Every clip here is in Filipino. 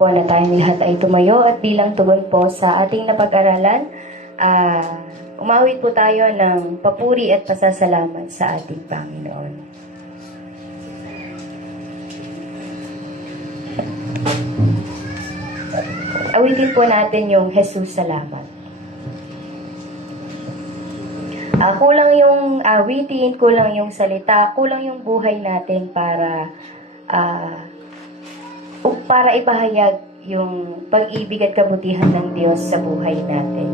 Po na tayong lahat ay tumayo at bilang tugon po sa ating napag-aralan, umawit po tayo ng papuri at pasasalamat sa ating Panginoon. Awitin po natin yung Jesus, salamat. Kulang yung awitin, kulang yung salita, kulang yung buhay natin para ipahayag yung pag-ibig at kabutihan ng Diyos sa buhay natin.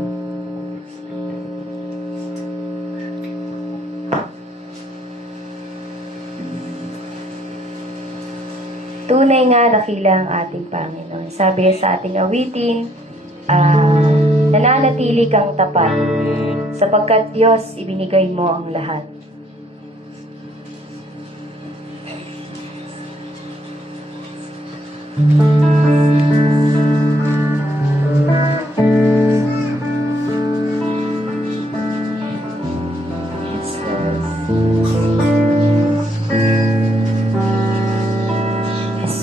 Tunay nga dakila ang ating Panginoon. Sabi sa ating awitin, nananatili kang tapat, sapagkat Diyos ibinigay mo ang lahat.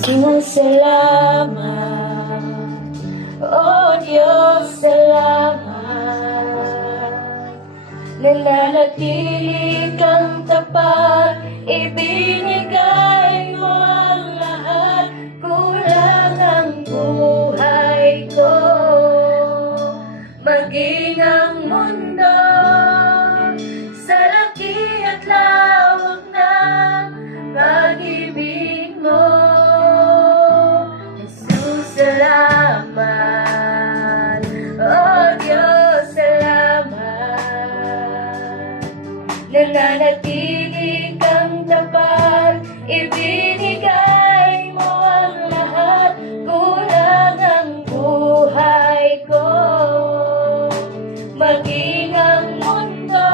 Jesus, salamat. Oh Diyos, salamat. Nananatili kang tapat, ibinigay mo ang lahat. Kulang ang buhay ko, maging ang mundo sa laki at lawak ng pag-ibig mo. Salamat, oh Diyos, salamat. Nananatili kang tapat, ibinigay mo ang lahat. Kulang ang buhay ko, maging ang mundo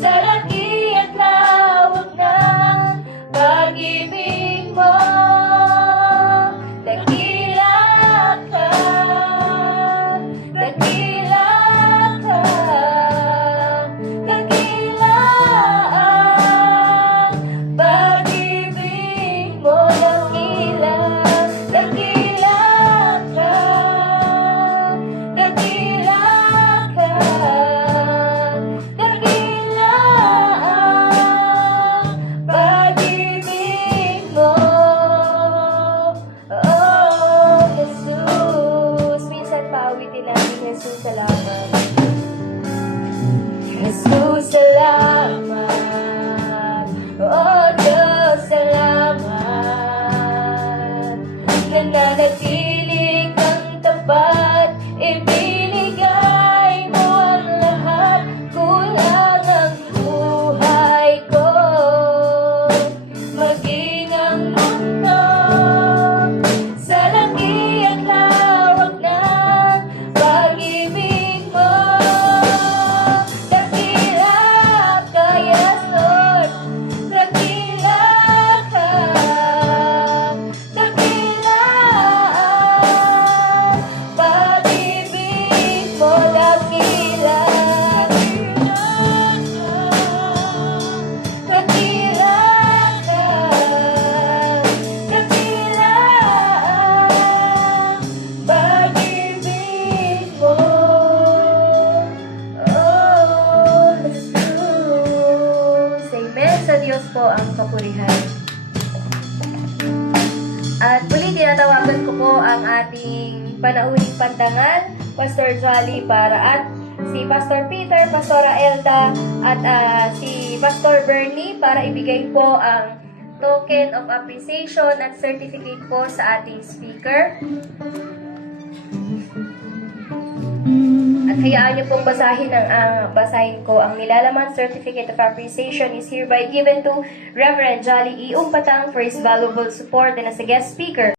sa laki at lawak ng pag-ibig mo. Jesus, salamat. Jesus, salamat. Oh Diyos, salamat. Nananatili kang tapat, ibinigay mo ang lahat. Kulang ang buhay ko, maging ang mundo sa laki at lawak ng pag-ibig mo. Dakila ka, yes Lord, dakila ka, dakila ang pag-ibig mo, dakila, dakila ka, dakila ang pag-ibig mo. Oh, Jesus. Amen. Sa Diyos po ang papurihan. At muli tinatawagan ko po ang ating panauhing pandangal, Pastor Jolly at si Pastor Peter, Pastora Elda, at si Pastor Bernie para ibigay po ang token of appreciation at certificate po sa ating speaker. At hayaan niyo pong basahin ko ang nilalaman. Certificate of appreciation is hereby given to Reverend Jolly E. Umpatang for his valuable support and as a guest speaker.